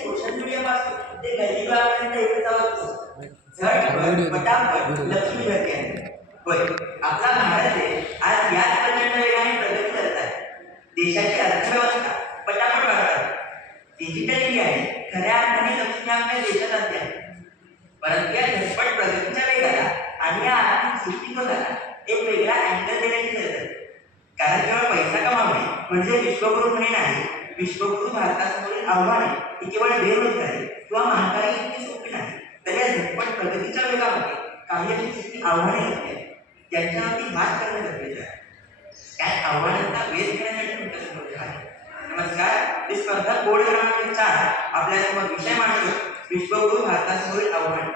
Social मीडियापासून ते गल्लीगावापर्यंत एकच आवाज झट पटापट लक्ष्मी घडते होय. आपला भारत देश आज याच प्रचंड वेगाने प्रगती करत आहे. देशाची अर्थव्यवस्था पटापट वाढत आहे. डिजिटल इंडियाने खऱ्या अर्थाने लक्ष्मी आपल्या देशात आणली आहे. परंतु या झटपट प्रगतीच्या वेगाला आणि या आर्थिक दृष्टिकोनाला एक वेगळा अँगल देण्याची गरज आहे. कारण केवळ पैसा कमावणे म्हणजे विश्वगुरु होणे नाही. विश्वगुरु भारतासमोरील आव्हाने ही केवळ बेरोजगारी किंवा महागाई इतकी सोपी नाही, तर या झटपट प्रगतीच्या वेगामध्ये काही अशी आव्हाने असतात ज्यांच्यावरती मात करणं गरजेचं आहे. त्या आव्हानांचा वेध घेण्यासाठी तुमच्यासमोर आहे. नमस्कार, मी स्पर्धा बोर्ड क्रमांक 4 आपल्यासमोर विषय मांडतो, विश्वगुरु भारतासमोरील आव्हान.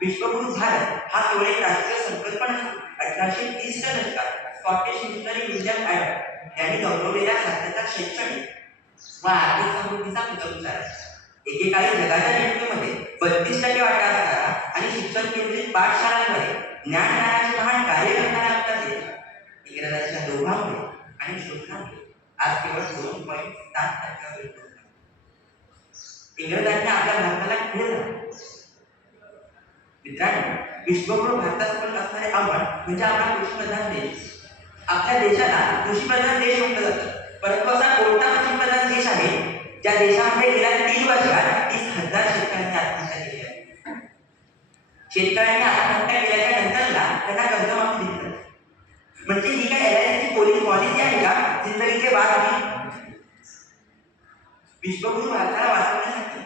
विश्वगुरु भारत हा केवळ एक राष्ट्रीय संकल्पना 1830च्या दशकात स्कॉटिश मिशनरी विल्यम ॲडम यांनी गौरवलेल्या भारताच्या शैक्षणिक व आर्थिक समृद्धीचा पुनरुच्चार. एकेकाळी जगाच्या जनतेमध्ये 32% वाटा असणारा आणि शिक्षण केंद्रित पाठशाळांमध्ये ज्ञानदानाचे महान कार्य करणारा आपला देश इंग्रजांच्या लोभामुळे आणि शोषणामुळे आज केवळ 2.7% वर. इंग्रजांनी आपल्या भारताला खेळलं. मित्रांनो, विश्वगुरु भारतासमोर असणारे आव्हान म्हणजे आपला कृषीप्रधान देश. आपल्या देशाला कृषीप्रधान देश म्हटलं जातं. परंतु असा कोणता कृषीप्रधान देश आहे ज्या देशामध्ये गेल्या 3 वर्षात 30,000 शेतकऱ्यांनी आत्महत्या केली आहे? शेतकऱ्यांनी आत्महत्या केल्याच्या नंतरला त्यांना कर्जमाफी दिली जाते. म्हणजे ही काय एलआयसीची पॉलिसी आहे का जिंदगीचे बाद होईल? विश्वगुरु भारताला वाचवण्यासाठी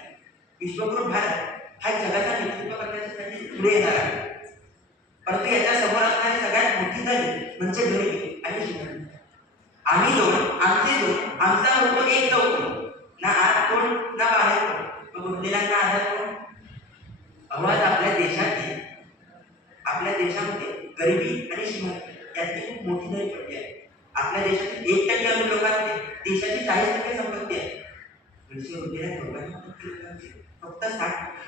विश्वगुरु भारत हा जगाचा नेतृत्व करण्यासाठी पुढे येणार आहे. परंतु याच्या समोर असणारी सगळ्यात मोठी दरी म्हणजे गरिबी आणि शिक्षण. आम्ही दोन, आमचे दोन, आमचा होतो एक चौकोन, ना आत कोण ना बाहेर कोण, गुंतलेल्यांना आधार कोण. आवाज आपल्या देशामध्ये गरिबी आणि श्रीमंती याची खूप मोठी दरी पडली आहे. आपल्या देशातील 1% अमीर लोकांमध्ये देशाची 40% संपत्ती आहे. म्हणजे उरलेल्या लोकांना फक्त 60%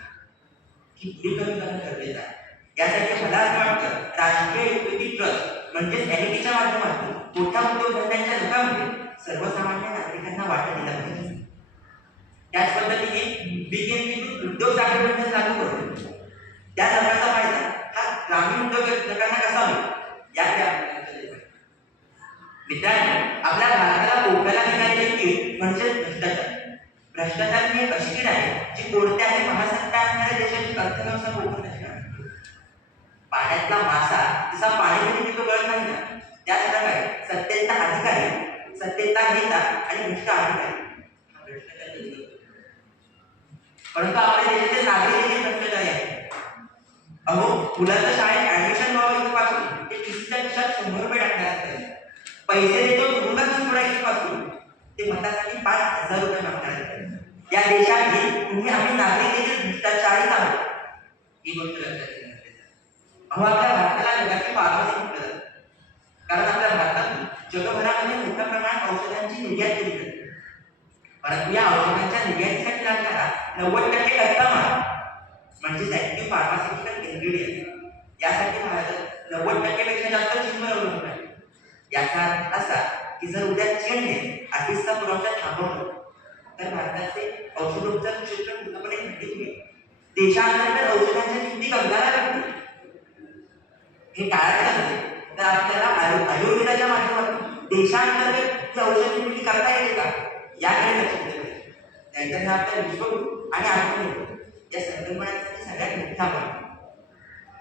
ही पुढे कमी करणं गरजेचं आहे. यासाठी मला असं वाटतं राष्ट्रीय इक्विटी ट्रस्ट म्हणजेच एनईटीच्या माध्यमातून मोठ्या उद्योगधंद्यांच्या लोकांमध्ये सर्वसामान्य नागरिकांना वाटा दिला पाहिजे. त्याच पद्धतीने बिगिन उद्योग साखर योजना लागू करतो. त्या सरकारचा फायदा हा ग्रामीण उद्योजकांना कसा होईल याकडे आपल्याला लक्ष द्यायचं आहे. मित्रांनो, आपल्या भारताला पोटाला निघालेली कीड म्हणजे भ्रष्टाचार. भ्रष्टाचार ही एक अशी कीड आहे जी कोणत्याही महासत्ता असणाऱ्या देशाची अर्थव्यवस्था पोखरण्याची आहे. पाण्यातला मासा जसा पाण्यामध्ये पितो गळत नाही ना, त्याच प्रकारे सत्तेचा अधिकारी, सत्तेचा नेता आणि भ्रष्ट अधिकारी हा भ्रष्टाचार केला. परंतु आपल्या देशाचे नागरिक भ्रष्टाचारी आहेत. अहो, मुलांच्या शाळेत ऍडमिशन व्हावं पासून ते टीसीच्या खिशात 100 रुपये टाकणार असतात. पैसे देतो तुरुंगात सोडायची पासून ते मतासाठी 5,000 रुपये मागणार असतात. या देशातील तुम्ही आम्ही नागरिक देखील भ्रष्टाचारीच आहोत ही गोष्ट लक्षात घेतली. अहो, आपल्या भारताला जगाची फार्मसी म्हटलं जातं. कारण आपल्या भारतातून जगभरामध्ये मोठ्या प्रमाणात औषधांची निर्यात केली जाते. परंतु या औषधांच्या निर्यातीसाठी लागणारा 90% कच्चा माल म्हणजे ऍक्टिव्ह फार्मास्युटिकल इन्ग्रेडियंट यासाठी भारत 90% पेक्षा जास्त चीनवर अवलंबून आहे. याचा अर्थ असा की जर उद्या चीनने आर्थिकचा पुरवठा थांबवला तर भारताचे औषधोपचार क्षेत्र पूर्णपणे खंडित होईल. देशांतर्गत औषधांच्या किमती कमवायला लागतील. हे टाळायचं असेल तर आपल्याला आयुर्वेदाच्या माध्यमातून देशांतर्गत औषध निर्मिती करता येते का याकडे लक्ष दिलं पाहिजे. नाहीतर आपल्या विश्वगुरु आणि आत्मनिर्भर या संकल्पनांसाठी सगळ्यात मोठा आव्हान.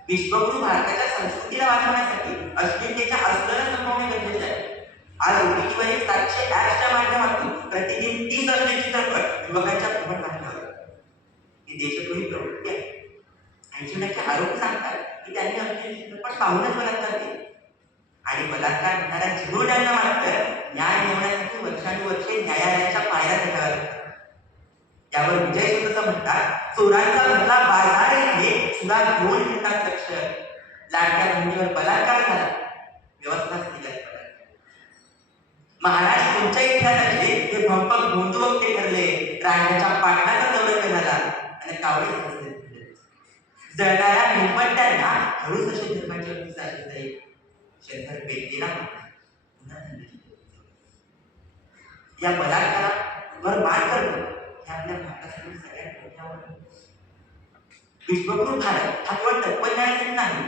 विश्वगुरु भारताच्या संस्कृतीला वाचवण्यासाठी अश्लीलतेच्या अस्त्राला संपवणे गरजेचे आहे. आज ओटीटीवरील 700 ॲप्सच्या माध्यमातून प्रतिदिन 30 अश्लील चित्रपट युवकांच्या भ्रमण माध्यमावर ही देशद्रोही प्रवृत्ती आहे. 80% आरोप सांगतात की त्यांनी अश्लील चित्रपट पाहूनच बलात्कार केले. आणि बलात्कार होणाऱ्या झिरोड्यांना मात्र न्याय मिळवण्यासाठी वर्षानुवर्षे न्यायालयाच्या पायऱ्या चढाव्या लागतात. यावर विजय सुद्धा म्हणतात, चोरांचा भरला बाजार येथे सुद्धा घेऊन घेतात लक्ष. लाडक्या बहिणीवर बलात्कार झाला, व्यवस्था स्थिर. महाराज तुमच्या इतिहासाचे हे भंपक भोंदुवक्ते ठरले. राजाच्या पाटणाचा चौरंग झाला आणि कावडे समजले. जळणाऱ्या मेणपट्ट्यांना हळूच असे धर्माची अग्नी चालली जाईल. शंकर पेटलेला पुन्हा या बलात्कारावर मात करणं हे आपल्या भारतासाठी सगळ्यात मोठ्या विश्वगुरु भारत हा केवळ तत्वज्ञानासाठी नाही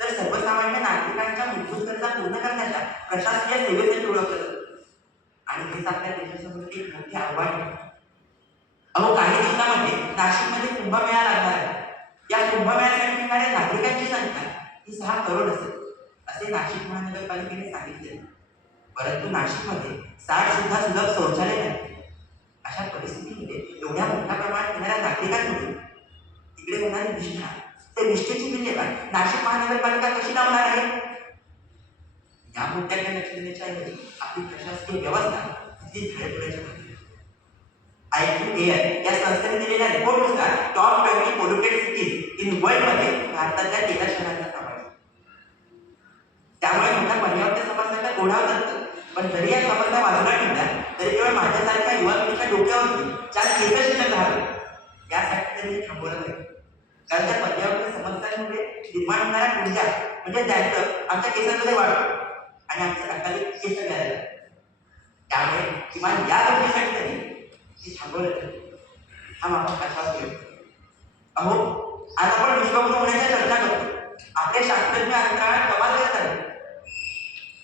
तर सर्वसामान्य नागरिकांच्या मूलभूत गरजा पूर्ण करण्याच्या प्रशासकीय सेवेसाठी ओळखलं जातं. आणि हेच आपल्या देशासमोर एक मोठे आव्हान आहे. अहो, काही दिवसामध्ये नाशिकमध्ये कुंभमेळा लागणार आहे. या कुंभमेळ्यासाठी येणाऱ्या नागरिकांची संख्या ही 6 करोड असेल असे नाशिक महानगरपालिकेने सांगितले. परंतु नाशिकमध्ये 60 सुद्धा सुलभ शौचालय नाही. अशा परिस्थितीमध्ये एवढ्या मोठ्या प्रमाणात येणाऱ्या नागरिकांमध्ये तिकडे होणारी निष्ठा, ते निष्ठेची विल्हेवाट नाशिक महानगरपालिका कशी लावणार आहे? या मुद्द्याकडे लक्ष देण्याच्या ऐवजी आपली प्रशासकीय व्यवस्था किती झाडपुराची होती. IQAI या संस्थेने दिलेल्या रिपोर्टनुसार top 20 polluted cities in world मध्ये भारतातल्या 13 शहरांचा समावेश. त्यामुळे मोठ्या पर्यावरण समस्यांचा ओढाव जातो. पण जरी या समस्या बाजूला ठेवल्या तरी केवळ माझ्यासारख्या युवा पिढीच्या डोक्यावरती 4 केस शिल्लक राहावे यासाठी तरी थांबवलं पाहिजे. कारण त्या पर्यावरण समस्यांमुळे निर्माण होणाऱ्या ऊर्जा म्हणजे त्यांचं आमच्या केसांमध्ये वाढतो आणि आमचे अकाली केस घ्यायला. त्यामुळे किमान या गोष्टीसाठी तरी ते थांबवलं पाहिजे. हा माझा प्रश्न घेऊ. अहो, आज आपण विश्वगुरु होण्याच्या चर्चा करतो. आपले शास्त्रज्ञ अंतराळात कमाल करत आहेत.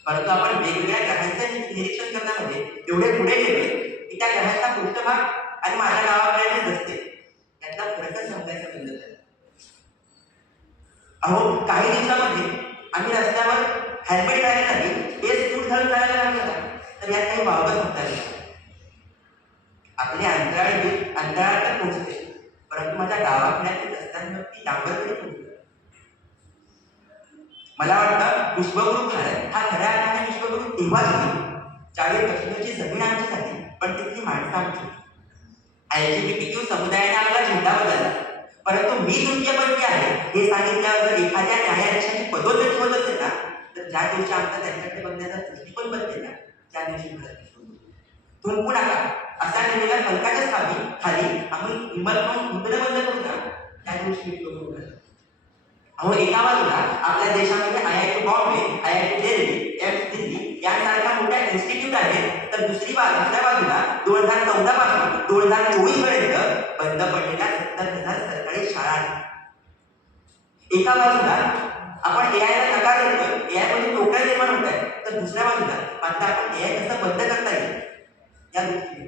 परंतु आपण वेगवेगळ्या ग्रहांचे निरीक्षण करण्यामध्ये एवढे पुढे गेले की त्या ग्रहांचा पृष्ठभाग आणि माझ्या गावाकडे रस्ते यातला फरकच समजायचा बंद झाला. अहो, काही दिवसामध्ये आम्ही रस्त्यावर हेल्मेट घालण्यासाठी स्पेस सूट घालून चालायला लागला तर यात काही वावगं होता नाही. आपले अंतराळात पोहोचते, परंतु माझ्या गावाकडे रस्त्यांवरती डांबरकडे पोहोचते. मला वाटतं विश्वगुरु भारत हा खऱ्या अर्थाने विश्वगुरु तेव्हा झाली ज्यावेळी कश्मीरची जमीन आमच्यासाठी पण तिथली माणसं आमची. LGBTQ समुदायाने आपला झेंडा बदलला, परंतु मी तुमच्यापैकी आहे हे सांगितल्यावर जर एखाद्या न्यायाधीशाची पदोन्नती होत असेल ना तर ज्या दिवशी आमचा त्यांच्याकडे बघण्याचा दृष्टिकोन बदलेला त्या दिवशी थुंकू नका असा केलेल्या फलकाच्या खाली आम्ही हिंमत म्हणून हुंकणं बंद करू ना त्या दिवशी विश्वगुरु झाला. अहो, एका बाजूला आपल्या देशामध्ये IIT Bombay, IIT Delhi, AIIMS Delhi यांसारख्या मोठ्या इन्स्टिट्यूट आहेत तर दुसऱ्या बाजूला 2014 पासून 2024 पर्यंत बंद पडलेल्या 70,000 सरकारी शाळा आहेत. एका बाजूला आपण AI ला नकार देतोय, AI मध्ये नोकऱ्या निर्माण होत आहेत तर दुसऱ्या बाजूला मात्र आपण AI कसं बंद करता येईल या गोष्टी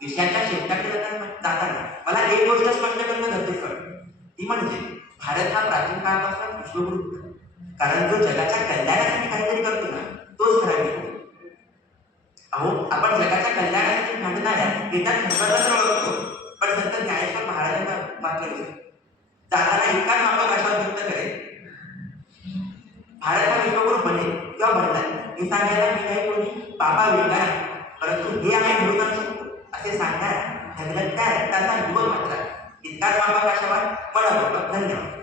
विषयाच्या शेवटाकडे जाताना मला एक गोष्ट स्पष्ट करणं गरजेचं वाटतं. ती म्हणजे भारत हा प्राचीन काळापासून विश्वगुरु होता. कारण जो जगाच्या कल्याणासाठी काहीतरी करतो ना तोच खरा विश्वगुरु. अहो, आपण जगाच्या कल्याणासाठी भांडणाऱ्या नेत्या सर्वांना ओळखतो, पण संत ज्ञानेश्वर महाराजांना मात्र जाताना इतकाच मागं आशावाद व्यक्त करेल, भारत हा विश्वगुरु बनेल किंवा बनला हे सांगायला मी काही कोणी बाबा वेगळा नाही, परंतु हे आम्ही घडून आणू शकतो असे सांगणाऱ्या ढगलत्या रक्ताचा युवक मात्र इतकाच मागं आशावाद. धन्यवाद.